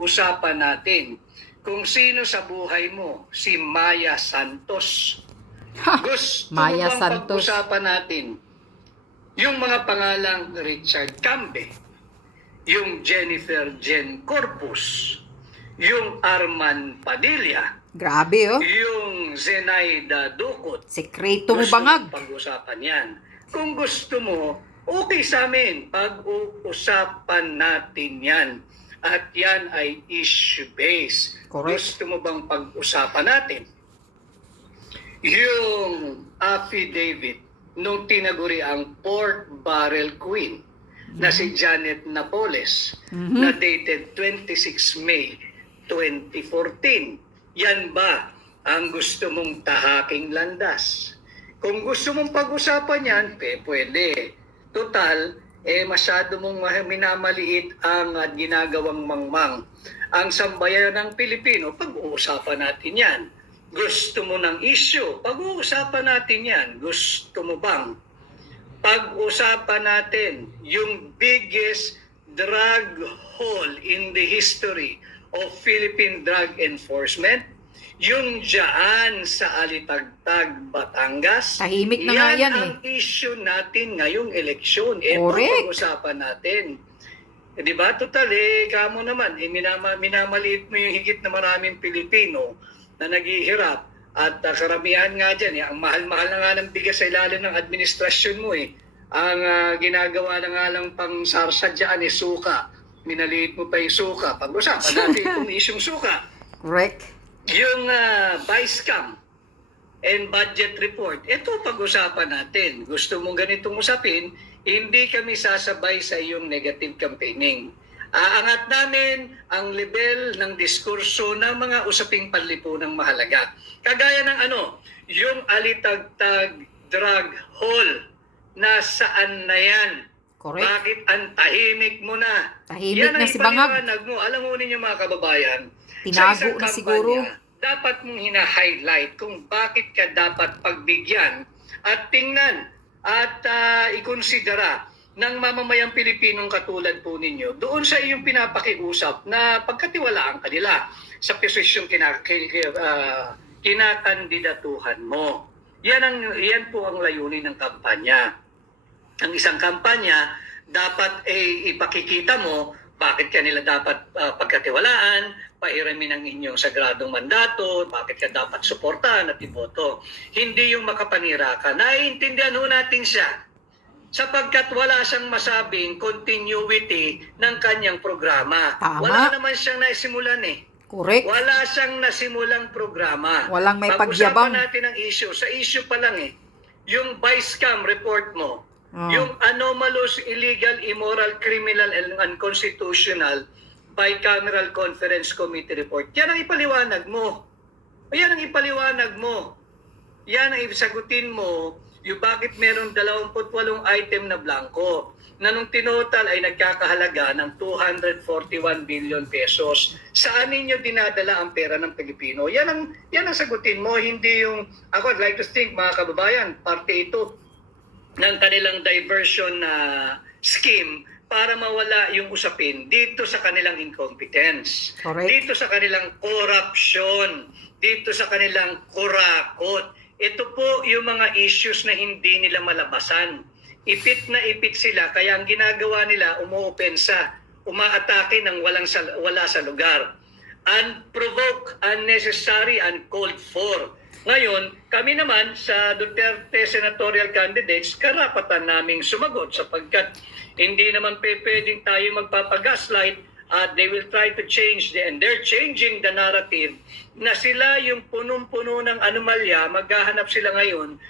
Usapan natin kung sino sa buhay mo si Maya Santos. Gusto Maya mo bang Santos. pag-usapan natin yung mga pangalang Richard Cambe, yung Jennifer Jen Corpus, yung Arman Padilla, Grabe, oh. yung Zenaida Ducot? Sekreto mo Gusto bangag. mong pag-usapan yan. Kung gusto mo, okay sa amin. Pag-uusapan natin yan. At yan ay issue-based. Correct. Gusto mo bang pag-usapan natin yung affidavit nung tinaguri ang Pork Barrel Queen na si Janet Napoles na dated 26 May 2014? Yan ba ang gusto mong tahaking landas? Kung gusto mong pag-usapan yan, pwede. Total, masyado mong minamaliit ang ginagawang mangmang. Ang sambayan ng Pilipino, pag-uusapan natin yan. Gusto mo ng issue, pag-uusapan natin yan. Gusto mo bang pag-usapan natin yung biggest drug haul in the history of Philippine Drug Enforcement? Yung dyan sa Alitagtag, Batangas. Tahimik na nga yan, ang issue natin ngayong eleksyon. Ito Correct. pag-usapan natin. Di ba? Total, kamo naman, minamaliit mo yung higit na maraming Pilipino na naghihirap. At karamihan nga dyan, ang mahal-mahal na nga ng bigas sa ilalim ng administrasyon mo. Ang ginagawa na nga lang pang sarsa dyan suka. Minaliit mo pa yung suka. Pag-usapan natin itong isyong suka. Correct. Yung vice cam and budget report, ito pag-usapan natin. Gusto mong ganitong usapin, hindi kami sasabay sa iyong negative campaigning. Aangat namin ang level ng diskurso ng mga usaping panlipunang mahalaga. Kagaya ng yung Alitagtag drug haul, nasaan na yan? Correct. Bakit ang tahimik mo na? Tahimik yan na si Bangag. ipaliwanag mo. Alam mo ninyo mga kababayan, Tinago sa isang na kampanya, siguro. dapat mong hina-highlight kung bakit ka dapat pagbigyan at tingnan at ikonsidera ng mamamayang Pilipinong katulad po ninyo doon sa iyong pinapakiusap na pagkatiwalaan kanila sa posisyong kinakandidatuhan mo. Yan po ang layunin ng kampanya. Ang isang kampanya, dapat ipakikita mo bakit kanila dapat pagkatiwalaan, pairamin ang inyong sagradong mandato, bakit ka dapat suportahan at iboto. Hindi yung makapanira ka. Naiintindihan ho natin siya sapagkat wala siyang masabing continuity ng kanyang programa. Tama. Wala naman siyang naisimulan Correct. Wala siyang nasimulang programa. Walang may Pag-usapan pagyabang. natin ang issue. Sa issue pa lang yung vice cam report mo, yung anomalous, illegal, immoral, criminal, and unconstitutional bicameral conference committee report. Yan ang ipaliwanag mo. Yan ang ipaliwanag mo. Yan ang isagutin mo yung bakit meron 28 item na blanco na nung tinotal ay nagkakahalaga ng 241 billion pesos. Saan ninyo dinadala ang pera ng Pilipino? Yan ang sagutin mo, hindi yung, ako I'd like to think mga kababayan, parte ito ng kanilang diversion scheme para mawala yung usapin dito sa kanilang incompetence, Correct. dito sa kanilang corruption, dito sa kanilang kurakot. Ito po yung mga issues na hindi nila malabasan. Ipit na ipit sila, kaya ang ginagawa nila, umuopensa, umaatake ng wala sa lugar. Unprovoked, unnecessary, uncalled for. Ngayon, kami naman sa Duterte senatorial candidates, karapatan naming sumagot sapagkat hindi naman pwedeng tayo magpapagaslight at they will try to change and they're changing the narrative na sila yung punong-puno ng anomalya, maghahanap sila ngayon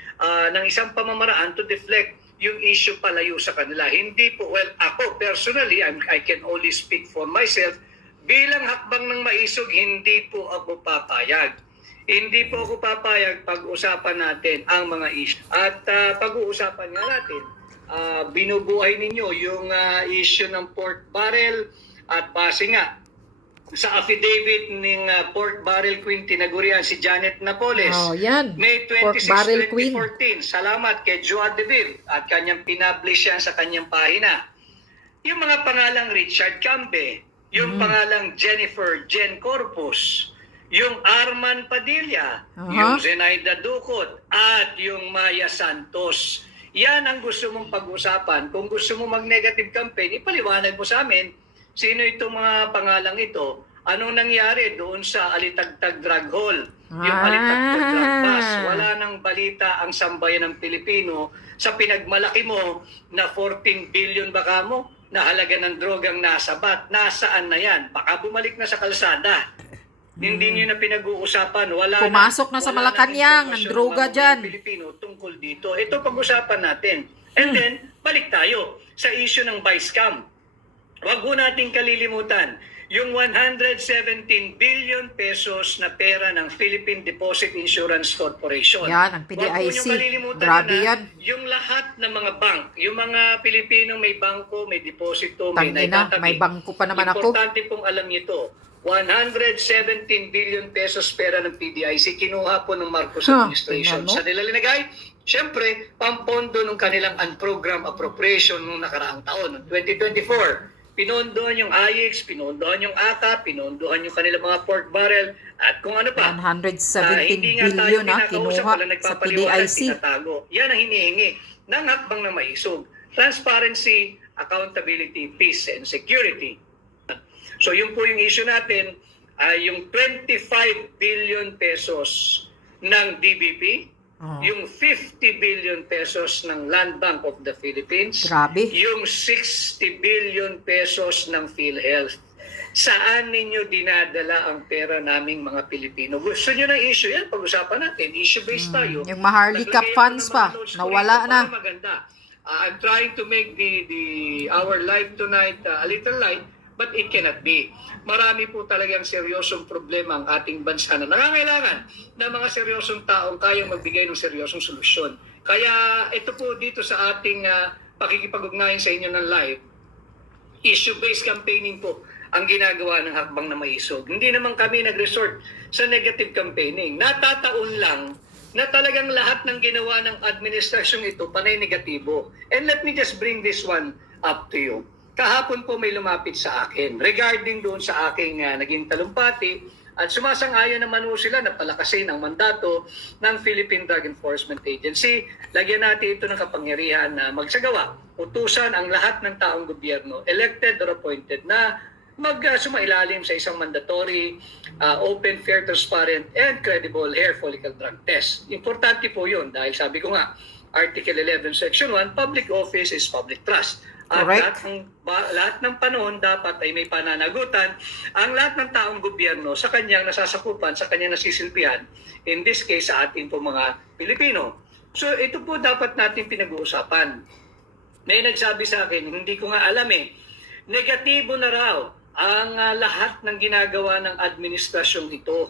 ng isang pamamaraan to deflect yung issue palayo sa kanila. Hindi po, well, ako personally, I can only speak for myself, bilang hakbang ng maisog, hindi po ako papayag. Hindi po ako papayag pag-usapan natin ang mga issue. At pag-uusapan nga natin, binubuhay ninyo yung issue ng pork barrel at base nga sa affidavit ng Pork Barrel Queen tinagurian si Janet Napoles. Yan. May Pork 26, Barrel Queen. 2014. Salamat kay Joa Deville at kanyang pinablish yan sa kanyang pahina. Yung mga pangalang Richard Cambe, yung pangalang Jennifer Jen Corpus, yung Arman Padilla, yung Zenaida Ducot, at yung Maya Santos. Yan ang gusto mong pag-usapan. Kung gusto mo mag-negative campaign, ipaliwanag mo sa amin sino itong mga pangalang ito. Anong nangyari doon sa Alitagtag Drug Hall? Yung Alitagtag Drug Bus. Wala nang balita ang sambayan ng Pilipino sa pinagmalaki mo na 14 billion baka mo na halaga ng drogang nasabat. Nasaan na yan? Baka bumalik na sa kalsada. Hindi nyo na pinag-uusapan. Pumasok na sa Malacanang ang droga dyan. Pilipino tungkol dito. Ito pag-usapan natin. And then, balik tayo sa issue ng vice scam. Huwag ho nating kalilimutan yung 117 billion pesos na pera ng Philippine Deposit Insurance Corporation. Yan, ang Huwag po PDIC. niyong kalilimutan Grabe na yan. yung lahat ng mga bank, yung mga Pilipinong may bangko, may deposito, may Tangina, naitatabi. may bangko pa naman ako. Importante pong alam niyo ito. 117 billion pesos pera ng PDIC kinuha po ng Marcos administration. tingnan mo. Sa nila linagay, syempre, pampondo ng kanilang unprogrammed appropriation noong nakaraang taon, noong 2024. Pinondohan yung IX, pinondohan yung ATA, pinondohan yung kanilang mga pork barrel, at kung ano pa. 117 hindi nga tayo billion na kinakausap, kinuha wala sa nagpapaliwanag, PDIC. tinatago. Yan ang hinihingi ng hakbang na maisog. Transparency, accountability, peace, and security. So yun po yung issue natin, yung 25 billion pesos ng DBP, yung 50 billion pesos ng Land Bank of the Philippines, Grabe. yung 60 billion pesos ng PhilHealth. Saan ninyo dinadala ang pera naming mga Pilipino? Gusto nyo ng issue yan? Pag-usapan natin. Issue-based tayo. Yung Maharlika Naglagay funds ako ng pa, mga notes ko nawala rito na. para maganda. I'm trying to make our life tonight a little light, but it cannot be. Marami po talagang seryosong problema ang ating bansa na nangangailangan ng mga seryosong taong kayang magbigay ng seryosong solusyon. Kaya ito po dito sa ating pakikipag-ugnayan sa inyo ng live, issue-based campaigning po ang ginagawa ng hakbang na maisog. Hindi naman kami nag-resort sa negative campaigning. Natataon lang na talagang lahat ng ginawa ng administrasyong ito panay negatibo. And let me just bring this one up to you. Kahapon po may lumapit sa akin regarding doon sa aking naging talumpati at sumasang-ayon naman po sila na palakasin ang mandato ng Philippine Drug Enforcement Agency. Lagyan natin ito ng kapangyarihan na magsagawa, utusan ang lahat ng taong gobyerno, elected or appointed, na sumailalim sa isang mandatory, open, fair, transparent, and credible hair follicle drug test. Importante po yun dahil sabi ko nga, Article 11, Section 1, public office is public trust. At lahat ng panahon dapat ay may pananagutan ang lahat ng taong gobyerno sa kanyang nasasakupan, sa kanyang nasisilbihan, in this case sa ating po mga Pilipino. So ito po dapat natin pinag-uusapan. May nagsabi sa akin, hindi ko nga alam negatibo na raw ang lahat ng ginagawa ng administrasyong ito.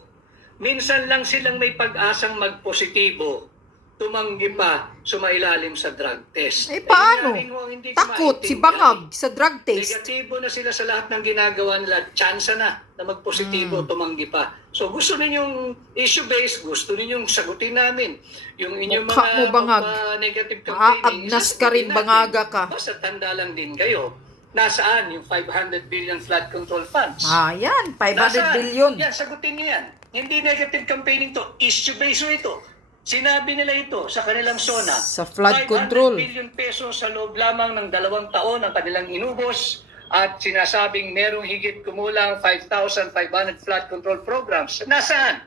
Minsan lang silang may pag-asang magpositibo, tumanggi pa, sumailalim sa drug test. Paano? Hindi Takot si Bangag sa drug test. Negatibo na sila sa lahat ng ginagawa nila. Tsansa na magpositibo, tumanggi pa. So gusto ninyong issue-based, gusto ninyong sagutin namin. Yung inyong Mukha mo, Bangag. negative campaigning. Aagnas ka rin, bangaga ka. Basta tanda lang din kayo. Nasaan yung 500 billion flood control funds? Yan, 500 Nasaan? billion. Yan, sagutin niyo yan. Hindi negative campaigning to, issue-based ito. Sinabi nila ito sa kanilang SONA. Sa flood control. 500 billion pesos sa loob lamang ng 2 taon ang kanilang inubos at sinasabing merong higit kumulang 5,500 flood control programs. Nasaan?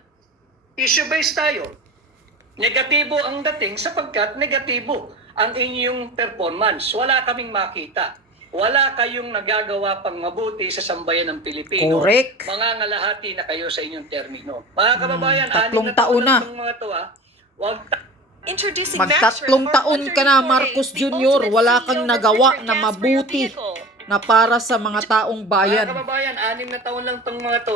Issue-based tayo. Negatibo ang dating sapagkat negatibo ang inyong performance. Wala kaming makita. Wala kayong nagagawa pang mabuti sa sambayan ng Pilipino. Correct. Mangangalahati na kayo sa inyong termino. Mga kababayan, 3 taon na. Itong mga to, Magtatlong taon ka na, Marcos Jr. Wala kang nagawa na mabuti na para sa mga taong Mga bayan. kababayan, 6 na taon lang itong mga to,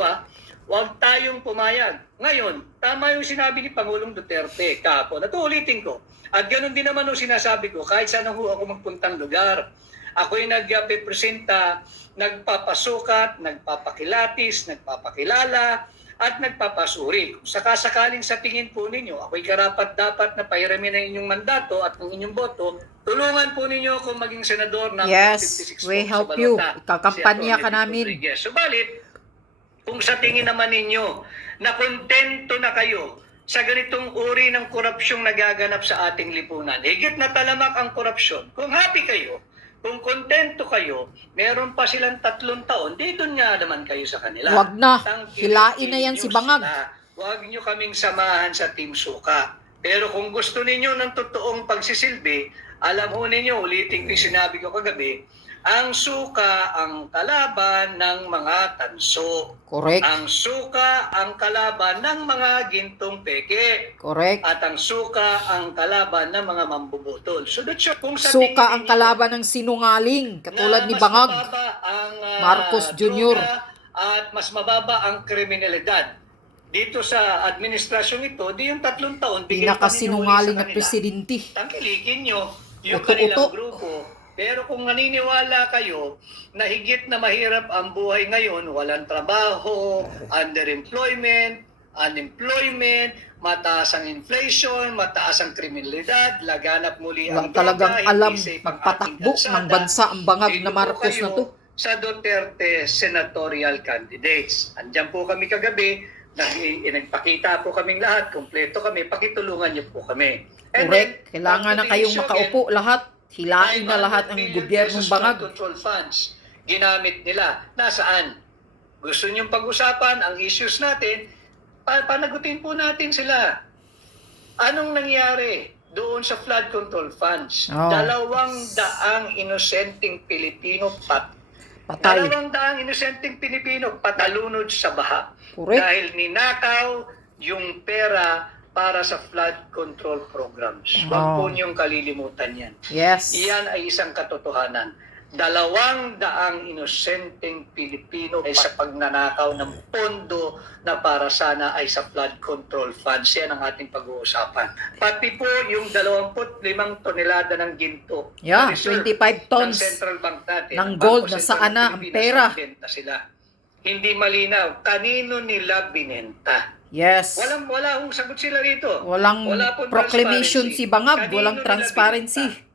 huwag tayong pumayag. Ngayon, tama yung sinabi ni Pangulong Duterte kahapon. At ulitin ko. At ganun din naman yung sinasabi ko, kahit saan ako magpuntang lugar. Ako'y nagpipresenta, nagpapasukat, nagpapakilatis, nagpapakilala, at nagpapasuri. Kung sakasakaling sa tingin po ninyo, ako'y karapat-dapat na pahiramin ang inyong mandato at ang inyong boto, tulungan po ninyo akong maging senador ng Yes, 56 we po help sa you. balota. Ikakampanya Si ka Atty. namin. Rodriguez. Subalit, kung sa tingin naman ninyo na kontento na kayo sa ganitong uri ng korupsyong nagaganap sa ating lipunan, higit na talamak ang korupsyon, kung happy kayo, kung kontento kayo, meron pa silang 3 taon, di doon nga naman kayo sa kanila. Wag na. Tangkilikin Hilain na yan nyo si Bangag. sila. Huwag nyo kaming samahan sa Team Suka. Pero kung gusto ninyo ng totoong pagsisilbi, alam ho ninyo, ulitin ko yung sinabi ko kagabi, ang suka ang kalaban ng mga tanso. Correct. Ang suka ang kalaban ng mga gintong peke. Correct. At ang suka ang kalaban ng mga mambubutol. So that's kung sa Suka tingin ang ninyo kalaban ng sinungaling, katulad na ni mas Bangag. mababa ang Marcos Jr. droga at mas mababa ang kriminalidad dito sa administrasyon ito, di yung 3 taon bigyan pa ninyo uli Pinakasinungaling sa na kanila. presidente. Tangkilikin nyo yung Uto-uto. kanilang grupo. Pero kung naniniwala kayo na higit na mahirap ang buhay ngayon, walang trabaho, underemployment, unemployment, mataas ang inflation, mataas ang kriminalidad, laganap muli Wala ang talagang droga, alam hindi safe ang patakbo ating ng bansa ang Bangag na Dito po Marcos na kayo to. sa Duterte senatorial candidates. Andiyan po kami kagabi, nagpakita po kaming lahat, kompleto kami, pakitulungan niyo po kami. And Correct. then, Kailangan na back to the kayong issue makaupo lahat. Hilain na 500 lahat ang billion gobyernong pesos flood Bangag. control funds ginamit nila. Nasaan? Gusto niyong pag-usapan ang issues natin, panagutin po natin sila. Anong nangyari doon sa flood control funds? Oh. 200 inosenteng Pilipino Patay. 200 inosenteng Pilipino patalunod sa baha. Correct. Dahil ninakaw yung pera para sa flood control programs. Huwag Oh. po niyong kalilimutan yan. Yes. Iyan ay isang katotohanan. 200 inosenteng Pilipino ay sa pagnanakaw ng pondo na para sana ay sa flood control funds. Yan ang ating pag-uusapan. Pati po yung 25 tonelada ng ginto. Yeah, na reserve 25 tons ng Central Bank natin. ng Ang gold Bangko na Sentral saan ng na ang Pilipinas, pera. nagbenta sila. Hindi malinaw. Kanino nila binenta? Yes. Wala hong sagot sila rito. Walang Wala pong proclamation transparency. si Bangag, Kanino walang nila transparency. binenta?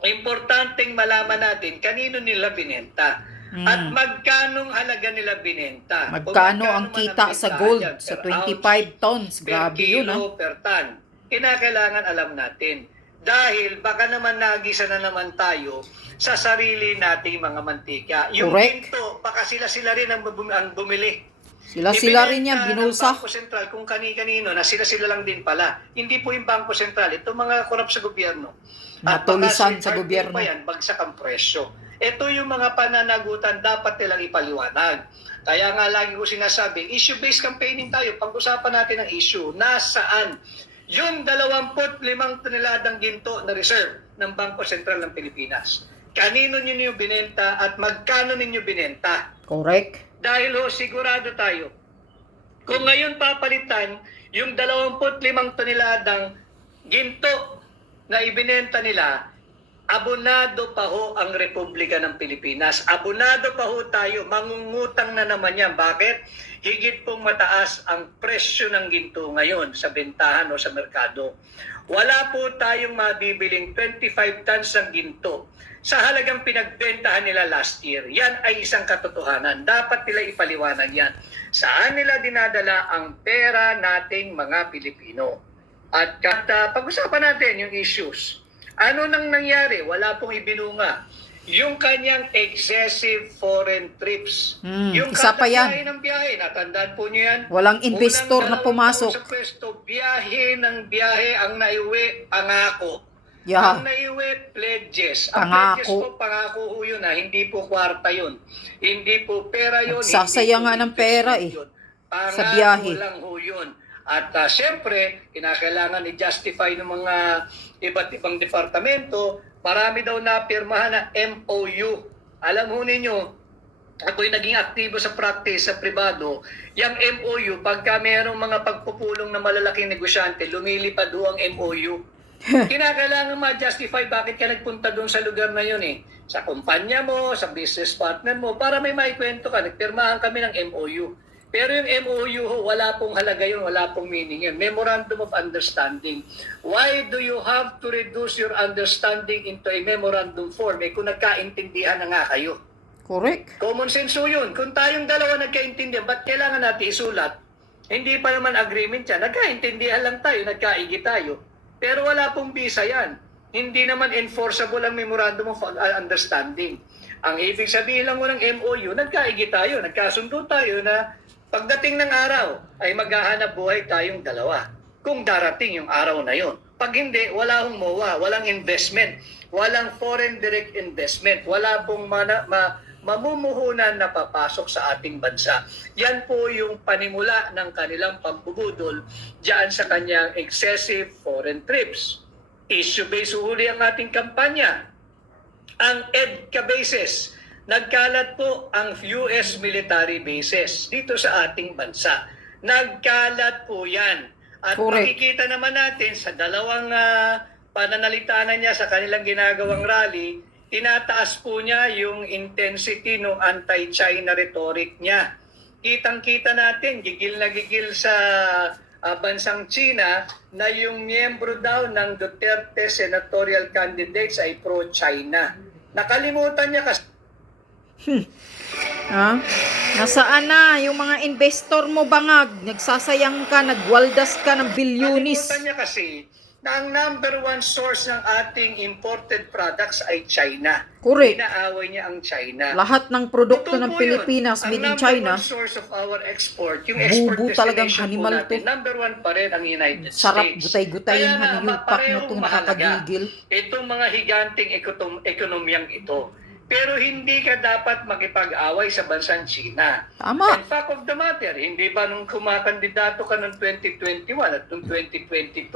Importanteng malaman natin kanino nila binenta at magkanong halaga nila binenta. Kung Magkano ang man kita sa bentahan gold yan, sa per 25 tons? per Grabe yun, ha? kilo, per ton. Kinakailangan alam natin. Dahil baka naman nagisa na naman tayo sa sarili nating mga mantika. Yung Correct. ginto, baka sila rin ang bumili. Sila rin yan, Ibinenta ng binulsa. Bangko Sentral kung kani-kanino na sila lang din pala. Hindi po yung Bangko Sentral. Ito mga korap sa gobyerno. At Natulisan baka sa sweetheart gobyerno. din pa yan, bagsak ang presyo. Ito yung mga pananagutan dapat nilang ipaliwanag. Kaya nga lagi ko sinasabi, issue-based campaigning tayo. Pag-usapan natin ang issue. Nasaan yung 25 toneladang ginto na reserve ng Bangko Sentral ng Pilipinas? Kanino ninyo binenta at magkano ninyo binenta? Correct. Dahil ho, sigurado tayo, kung ngayon papalitan yung 25 toneladang ginto na ibinenta nila, abonado pa ho ang Republika ng Pilipinas. Abonado pa ho tayo, mangungutang na naman yan. Bakit? Higit pong mataas ang presyo ng ginto ngayon sa bentahan o sa merkado. Wala po tayong mabibiling 25 tons ng ginto sa halagang pinagbentahan nila last year. Yan ay isang katotohanan. Dapat nila ipaliwanag yan. Saan nila dinadala ang pera nating mga Pilipino? At pag-usapan natin yung issues. Ano nang nangyari? Wala pong ibinunga. Yung kanyang excessive foreign trips. Yung isa pa yan. biyahe ng biyahe. Natandaan po nyo yan? Walang investor na Unang 2 pumasok. taon sa pwesto, biyahe ng biyahe ang naiwi, pangako. Yeah. Ang naiwi, pledges. Ang Pangako. pledges po, pangako ho yun ha. Hindi po kwarta yun. Hindi po pera yun. Nagsasaya hindi po nga ng pera investment yun. Pangako sa biyahe. lang ho yun. At siyempre, kinakailangan i-justify ng mga iba't ibang departamento. Marami daw na pirmahan na MOU. Alam ho ninyo, ako'y naging aktibo sa practice sa pribado, yung MOU, pagka mayroong mga pagpupulong na malalaking negosyante, lumilipad ho ang MOU. Kinakailangan ma-justify bakit ka nagpunta doon sa lugar na yun eh. Sa kumpanya mo, sa business partner mo, para may maikwento ka, nagpirmahan kami ng MOU. Pero yung MOU ho, wala pong halaga yun, wala pong meaning yun. Memorandum of Understanding. Why do you have to reduce your understanding into a memorandum form? Kung nagkaintindihan na nga kayo. Correct. Common sense ho yun. Kung tayong dalawa nagkaintindihan, ba't kailangan natin isulat? Hindi pa naman agreement yan. Nagkaintindihan lang tayo, nagkaigi tayo. Pero wala pong visa yan. Hindi naman enforceable ang Memorandum of Understanding. Ang ibig sabihin lang mo ng MOU, nagkaigi tayo, nagkasundo tayo na pagdating ng araw ay maghahanap buhay tayong dalawa. Kung darating yung araw na yon. Pag hindi, wala hong MOA, walang investment, walang foreign direct investment, wala pong mamumuhunan na papasok sa ating bansa. Yan po yung panimula ng kanilang pambubudol diyan sa kanyang excessive foreign trips. Issue-based huli ang ating kampanya. Ang EDCA bases, nagkalat po ang US military bases dito sa ating bansa. Nagkalat po yan. At Correct. makikita naman natin sa dalawang pananalitanan niya sa kanilang ginagawang rally, tinataas po niya yung intensity ng anti-China rhetoric niya. Kitang-kita natin, gigil na gigil sa bansang China na yung miyembro daw ng Duterte senatorial candidates ay pro-China. Nakalimutan niya kasi Ha? Nasaan na yung mga investor mo, bangag? Nagsasayang ka, nagwaldas ka ng bilyunis. nakalimutan niya kasi na ang number one source ng ating imported products ay China. Correct. Inaaway niya ang China. Lahat ng produkto Totoo ng po Pilipinas yun. made in Ang China. number one source of our export, yung Bubu export talagang destination po animal natin, to. number one pa rin ang United Sarap States. gutay-gutayin Kaya nga, haniyupak na parehong itong mahalaga nakakagigil. itong mga higanting ekonomiyang ito. Pero hindi ka dapat makipag-away sa bansang China. Tama. And fact of the matter, hindi ba nung kumakandidato ka noong 2021 at noong 2022,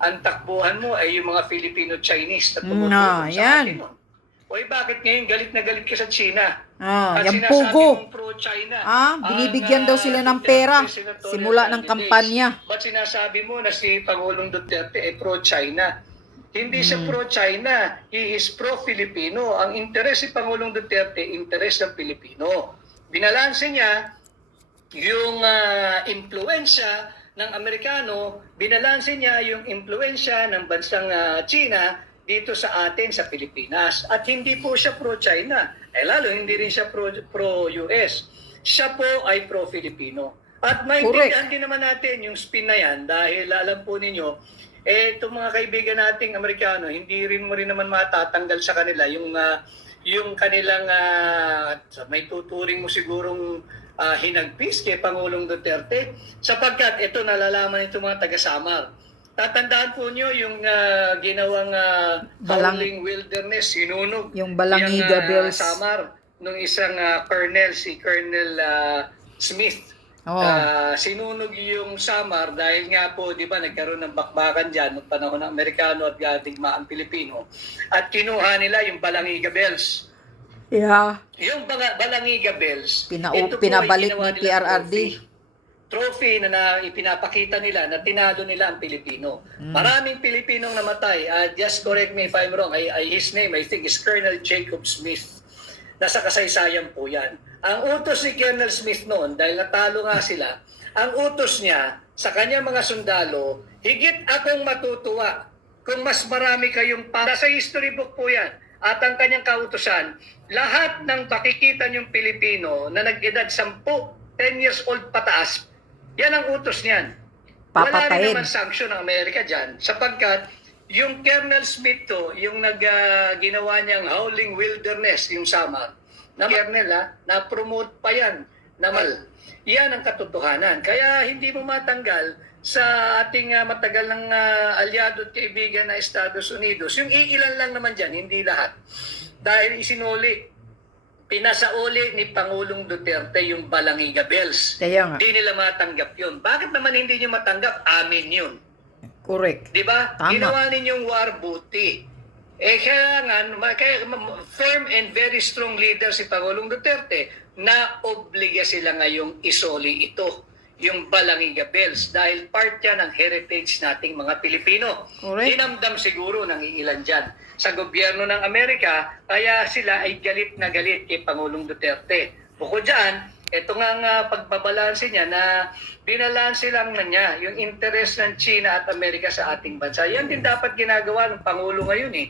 ang takbuhan mo ay yung mga Filipino-Chinese na tumutulong sa yan. atin nun? Oy, bakit ngayon galit na galit ka sa China? At Yan sinasabi pugo. mong pro-China. Binibigyan daw sila ng pera simula ng kampanya. Ba't sinasabi mo na si Pangulong Duterte ay pro-China? Hindi siya pro-China, he is pro-Filipino. Ang interes si Pangulong Duterte, interes ng Pilipino. Binalanse niya yung impluensya ng Amerikano, binalanse niya yung impluensya ng bansang China dito sa atin sa Pilipinas. At hindi po siya pro-China. Lalo, hindi rin siya pro-US. Siya po ay pro-Filipino. At maintindihan din naman natin yung spin na yan dahil alam po ninyo, itong mga kaibigan nating Amerikano, hindi rin mo rin naman matatanggal sa kanila yung kanilang may tuturing mo sigurong hinagpis kay Pangulong Duterte sapagkat ito nalalaman itong mga taga-Samar. Tatandaan po nyo yung ginawang howling wilderness, sinunog Yung Balangiga Bills. Samar nung isang colonel, si Colonel Smith. Sinunog yung Samar dahil nga po, di ba, nagkaroon ng bakbakan dyan noong panahon ng Amerikano at digma ang Pilipino. At kinuha nila yung Balangiga Bells. Yeah. Yung Balangiga Bells, Pinabalik ni PRRD. Trophy na ipinapakita nila na tinalo nila ang Pilipino. Maraming Pilipinong namatay. Just correct me if I'm wrong. His name, I think, is Colonel Jacob Smith. Nasa kasaysayan po yan. Ang utos ni Colonel Smith noon, dahil natalo nga sila, ang utos niya sa kanyang mga sundalo, higit akong matutuwa kung mas marami kayong para sa history book po yan. At ang kanyang kautusan, lahat ng makikita niyong Pilipino na nag-edad 10, 10 years old pataas, yan ang utos niyan. Wala rin naman sanction ng Amerika dyan sapagkat yung Colonel Smith to, yung ginawa niyang howling wilderness, yung Samar, na Colonel na-promote pa yan. Yan ang katotohanan. Kaya hindi mo matanggal sa ating matagal ng alyado at kaibigan na Estados Unidos. Yung iilan lang naman dyan, hindi lahat. Dahil pinasauli ni Pangulong Duterte yung Balangiga Bells. Hindi nila matanggap yun. Bakit naman hindi nyo matanggap? Amin yun. Correct. Di ba? Tama. Ginawa ninyong war booty. Kaya firm and very strong leader si Pangulong Duterte na obliga sila ngayong isoli ito, yung Balangiga Bells, dahil part yan ng heritage nating mga Pilipino. Correct. Dinamdam siguro ng iilan dyan sa gobyerno ng Amerika, kaya sila ay galit na galit kay Pangulong Duterte. Bukod dyan, Ito nga pagbabalanse niya na binalanse lang na niya yung interest ng China at Amerika sa ating bansa. Yan din dapat ginagawa ng Pangulo ngayon eh.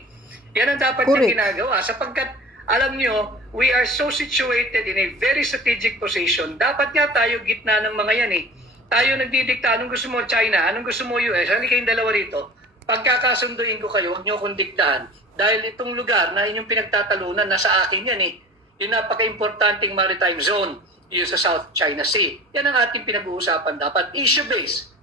Yan ang dapat Correct. niya ginagawa sapagkat alam niyo, we are so situated in a very strategic position. Dapat nga tayo gitna ng mga yan eh. Tayo nagdidikta, anong gusto mo China, anong gusto mo US, ano kayong dalawa rito? Pagkakasunduin ko kayo, huwag niyo akong diktahan. Dahil itong lugar na inyong pinagtatalunan, nasa akin yan eh. Yung napaka-importanting maritime zone, yung sa South China Sea. Yan ang ating pinag-uusapan dapat. Issue-based.